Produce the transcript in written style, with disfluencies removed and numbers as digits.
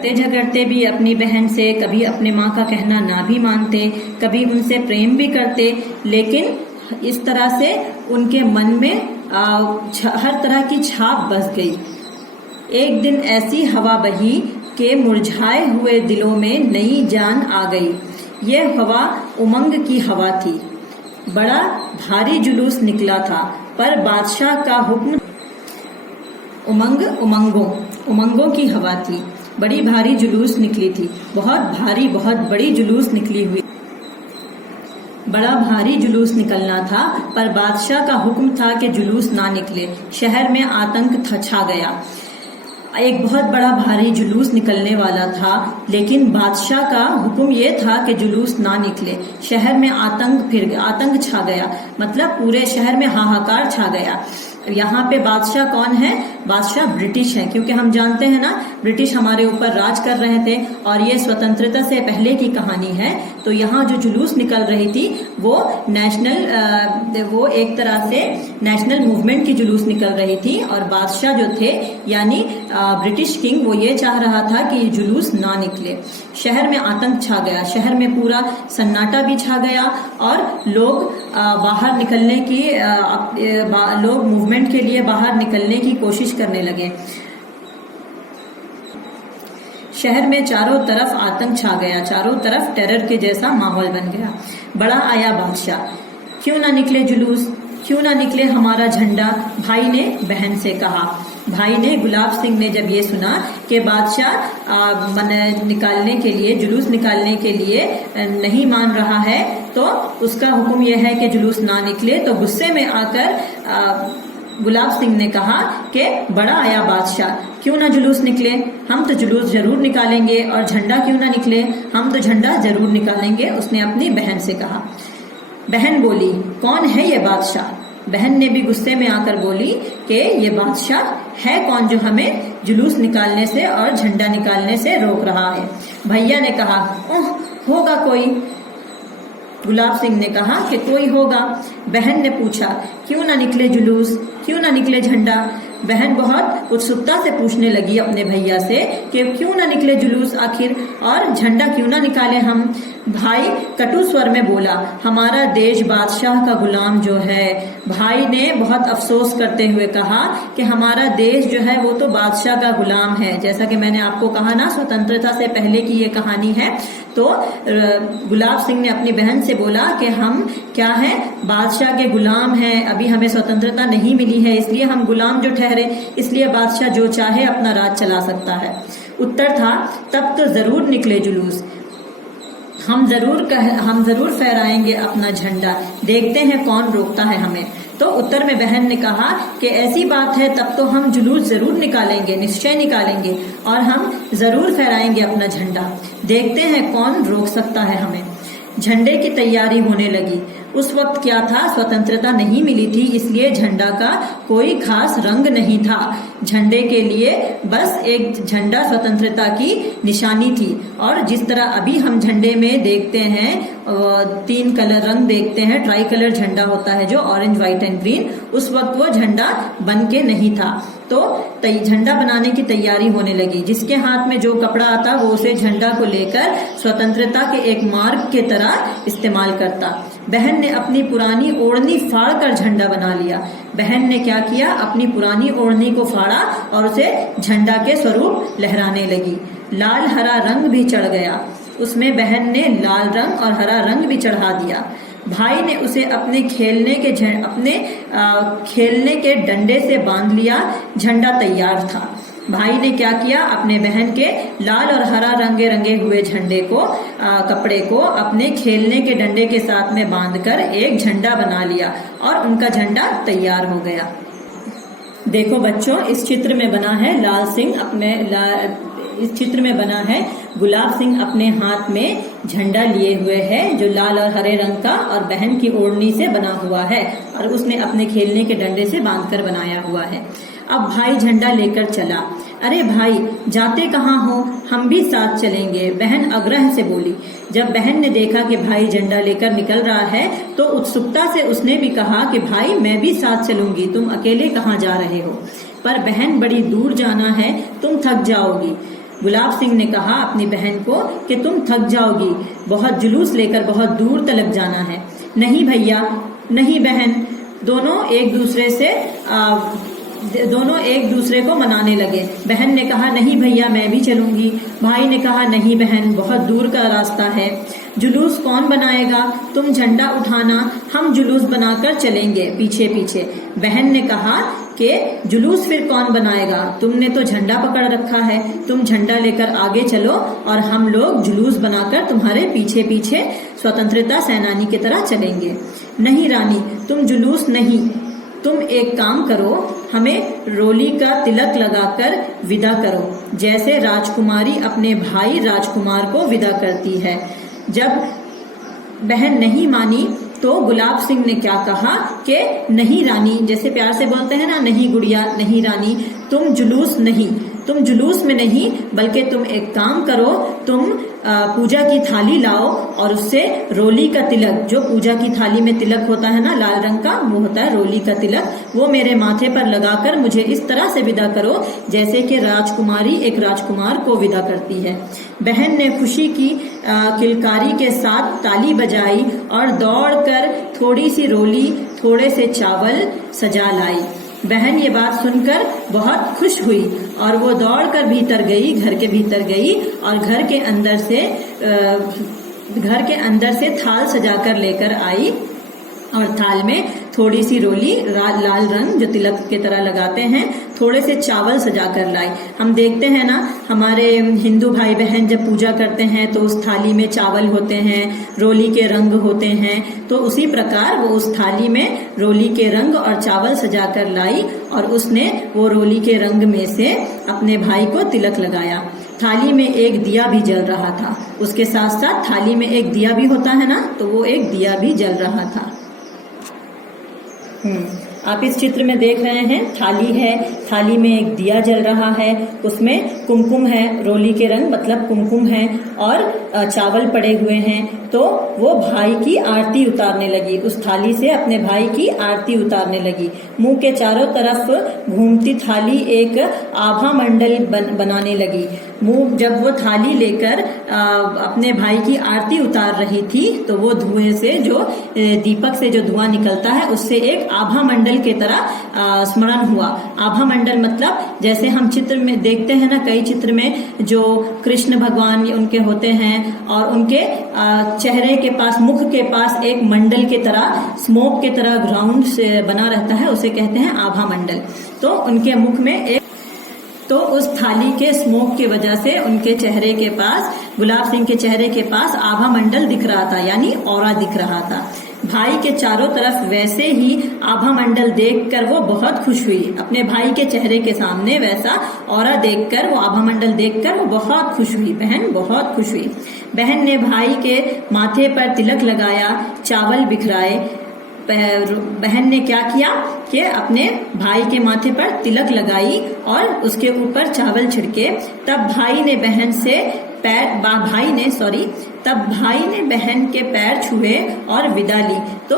लड़ते झगड़ते भी अपनी बहन से, कभी अपने माँ का कहना ना भी मानते, कभी उनसे प्रेम भी करते, लेकिन इस तरह से उनके मन में हर तरह की छाप बस गई। एक दिन ऐसी हवा बही कि मुरझाए हुए दिलों में नई जान आ गई। ये हवा उमंग की हवा थी। बड़ा भारी जुलूस निकला था, पर बादशाह का हुक्म। उमंगों की हवा थी, बड़ी भारी जुलूस निकली थी, बहुत भारी बहुत बड़ी जुलूस निकली हुई। बड़ा भारी जुलूस निकलना था, पर बादशाह का हुक्म था कि जुलूस ना निकले। शहर में आतंक छा गया। एक बहुत बड़ा भारी जुलूस निकलने वाला था, लेकिन बादशाह का हुक्म ये था कि जुलूस ना निकले। शहर में आतंक छा गया, मतलब पूरे शहर में हाहाकार छा गया। यहाँ पे बादशाह कौन है? बादशाह ब्रिटिश है, क्योंकि हम जानते हैं ना ब्रिटिश हमारे ऊपर राज कर रहे थे और ये स्वतंत्रता से पहले की कहानी है। तो यहाँ जो जुलूस निकल रही थी वो वो एक तरह से नेशनल मूवमेंट की जुलूस निकल रही थी, और बादशाह जो थे यानी ब्रिटिश किंग वो ये चाह रहा था कि जुलूस ना निकले। शहर में आतंक छा गया, शहर में पूरा सन्नाटा भी छा गया और लोग बाहर निकलने की लोग मूवमेंट के लिए बाहर निकलने की कोशिश करने लगे। शहर में चारों तरफ आतंक छा गया, चारों तरफ टेरर के जैसा माहौल बन गया। बड़ा आया बादशाह, क्यों ना निकले जुलूस, क्यों ना निकले हमारा झंडा, भाई ने बहन से कहा। भाई ने गुलाब सिंह ने जब ये सुना कि बादशाह निकालने के लिए जुलूस निकालने के लिए नहीं मान रहा है, तो उसका हुक्म यह है कि जुलूस ना निकले, तो गुस्से में आकर गुलाब सिंह ने कहा कि बड़ा आया बादशाह, क्यों ना जुलूस निकले, हम तो जुलूस जरूर निकालेंगे, और झंडा क्यों ना निकले, हम तो झंडा जरूर निकालेंगे। उसने अपनी बहन से कहा। बहन बोली, कौन है ये बादशाह? बहन ने भी गुस्से में आकर बोली कि ये बादशाह है कौन जो हमें जुलूस निकालने से और झंडा निकालने से रोक रहा है? भैया ने कहा, ओह होगा कोई। गुलाब सिंह ने कहा कि कोई होगा। बहन ने पूछा, क्यों ना निकले जुलूस, क्यों ना निकले झंडा? बहन बहुत उत्सुकता से पूछने लगी अपने भैया से कि क्यों ना निकले जुलूस आखिर, और झंडा क्यों ना निकाले हम? भाई कटु स्वर में बोला, हमारा देश बादशाह का गुलाम जो है। भाई ने बहुत अफसोस करते हुए कहा कि हमारा देश जो है वो तो बादशाह का गुलाम है। जैसा कि मैंने आपको कहा ना स्वतंत्रता से पहले की ये कहानी है। तो गुलाब सिंह ने अपनी बहन से बोला कि हम क्या हैं, बादशाह के गुलाम हैं, अभी हमें स्वतंत्रता नहीं मिली है, इसलिए हम गुलाम जो ठहरे, इसलिए बादशाह जो चाहे अपना राज चला सकता है। उत्तर था, तब तो जरूर निकले जुलूस, हम जरूर फहराएंगे अपना झंडा, देखते हैं कौन रोकता है हमें। तो उत्तर में बहन ने कहा कि ऐसी बात है, तब तो हम जुलूस जरूर निकालेंगे, निश्चय निकालेंगे, और हम जरूर फहराएंगे अपना झंडा, देखते हैं कौन रोक सकता है हमें। झंडे की तैयारी होने लगी। उस वक्त क्या था, स्वतंत्रता नहीं मिली थी, इसलिए झंडा का कोई खास रंग नहीं था। झंडे के लिए बस एक झंडा स्वतंत्रता की निशानी थी। और जिस तरह अभी हम झंडे में देखते हैं 3 कलर रंग देखते हैं, ट्राई कलर झंडा होता है जो ऑरेंज, व्हाइट एंड ग्रीन, उस वक्त वो झंडा बन के नहीं था। तो झंडा बनाने की तैयारी होने लगी। जिसके हाथ में जो कपड़ा आता वो उसे झंडा को लेकर स्वतंत्रता के एक मार्ग के तरह इस्तेमाल करता। बहन ने अपनी पुरानी ओढ़नी फाड़कर झंडा बना लिया। बहन ने क्या किया, अपनी पुरानी ओढ़नी को फाड़ा और उसे झंडा के स्वरूप लहराने लगी। लाल हरा रंग भी चढ़ गया उसमें। बहन ने लाल रंग और हरा रंग भी चढ़ा दिया। भाई ने उसे अपने खेलने के डंडे से बांध लिया। झंडा तैयार था। भाई ने क्या किया, अपने बहन के लाल और हरा रंगे हुए झंडे को कपड़े को अपने खेलने के डंडे के साथ में बांधकर एक झंडा बना लिया और उनका झंडा तैयार हो गया। देखो बच्चों, इस चित्र में बना है इस चित्र में बना है गुलाब सिंह अपने हाथ में झंडा लिए हुए है जो लाल और हरे रंग का और बहन की ओढ़नी से बना हुआ है और उसने अपने खेलने के डंडे से बांधकर बनाया हुआ है। अब भाई झंडा लेकर चला। अरे भाई, जाते कहाँ हो, हम भी साथ चलेंगे, बहन आग्रह से बोली। जब बहन ने देखा कि भाई झंडा लेकर निकल रहा है तो उत्सुकता से उसने भी कहा कि भाई मैं भी साथ चलूंगी, तुम अकेले कहाँ जा रहे हो? पर बहन, बड़ी दूर जाना है, तुम थक जाओगी। गुलाब सिंह ने कहा अपनी बहन को कि तुम थक जाओगी, बहुत जुलूस लेकर बहुत दूर तलक जाना है। नहीं भैया, नहीं बहन, दोनों एक दूसरे को मनाने लगे। बहन ने कहा नहीं भैया मैं भी चलूंगी। भाई ने कहा नहीं बहन, बहुत दूर का रास्ता है। जुलूस कौन बनाएगा? तुम झंडा उठाना, हम जुलूस बनाकर चलेंगे पीछे पीछे। बहन ने कहा कि जुलूस फिर कौन बनाएगा? तुमने तो झंडा पकड़ रखा है, तुम झंडा लेकर आगे चलो और हम लोग जुलूस बनाकर तुम्हारे पीछे पीछे स्वतंत्रता सेनानी की तरह चलेंगे। नहीं रानी, तुम जुलूस नहीं, तुम एक काम करो, हमें रोली का तिलक लगाकर विदा करो, जैसे राजकुमारी अपने भाई राजकुमार को विदा करती है। जब बहन नहीं मानी तो गुलाब सिंह ने क्या कहा कि नहीं रानी, जैसे प्यार से बोलते हैं ना, नहीं गुड़िया, नहीं रानी, तुम जुलूस में नहीं, बल्कि तुम एक काम करो, तुम पूजा की थाली लाओ और उससे रोली का तिलक, जो पूजा की थाली में तिलक होता है ना लाल रंग का, वो होता है रोली का तिलक, वो मेरे माथे पर लगाकर मुझे इस तरह से विदा करो जैसे कि राजकुमारी एक राजकुमार को विदा करती है। बहन ने खुशी की किलकारी के साथ ताली बजाई और दौड़कर थोड़ी सी रोली, थोड़े से चावल सजा लाई। बहन ये बात सुनकर बहुत खुश हुई और वो दौड़कर भीतर गई, घर के भीतर गई और घर के अंदर से थाल सजाकर लेकर आई और थाल में थोड़ी सी रोली, लाल रंग जो तिलक की तरह लगाते हैं, थोड़े से चावल सजा कर लाई। हम देखते हैं ना, हमारे हिंदू भाई बहन जब पूजा करते हैं तो उस थाली में चावल होते हैं, रोली के रंग होते हैं, तो उसी प्रकार वो उस थाली में रोली के रंग और चावल सजा कर लाई और उसने वो रोली के रंग में से अपने भाई को तिलक लगाया। थाली में एक दिया भी जल रहा था, उसके साथ साथ थाली में एक दिया भी होता है ना, तो वो एक दिया भी जल रहा था। आप इस चित्र में देख रहे हैं, थाली है, थाली में एक दिया जल रहा है, उसमें कुमकुम है, रोली के रंग मतलब कुमकुम है और चावल पड़े हुए हैं। तो वो भाई की आरती उतारने लगी, उस थाली से अपने भाई की आरती उतारने लगी। मुंह के चारों तरफ घूमती थाली एक आभा मंडल बनाने लगी। मुंह जब वो थाली लेकर अपने भाई की आरती उतार रही थी तो वो धुएं से, जो दीपक से जो धुआं निकलता है, उससे एक आभा मंडल की तरह स्मरण हुआ। आभा मंडल मतलब जैसे हम चित्र में देखते हैं ना, कई चित्र में जो कृष्ण भगवान उनके होते हैं और उनके चेहरे के पास, मुख के पास एक मंडल के तरह, स्मोक के तरह ग्राउंड से बना रहता है, उसे कहते हैं आभा मंडल। तो उनके मुख में एक, तो उस थाली के स्मोक की वजह से उनके चेहरे के पास, गुलाब सिंह के चेहरे के पास आभा मंडल दिख रहा था, यानी ऑरा दिख रहा था। भाई के चारों तरफ वैसे ही आभा मंडल देखकर वो बहुत खुश हुई। अपने भाई के चेहरे के सामने वैसा ऑरा देखकर, वो आभा मंडल देखकर वो बहुत खुश हुई। बहन बहुत खुश हुई। बहन ने भाई के माथे पर तिलक लगाया, चावल बिखराए। बहन ने क्या किया कि अपने भाई के माथे पर तिलक लगाई और उसके ऊपर चावल छिड़के। तब भाई ने बहन के पैर छुए और विदा ली। तो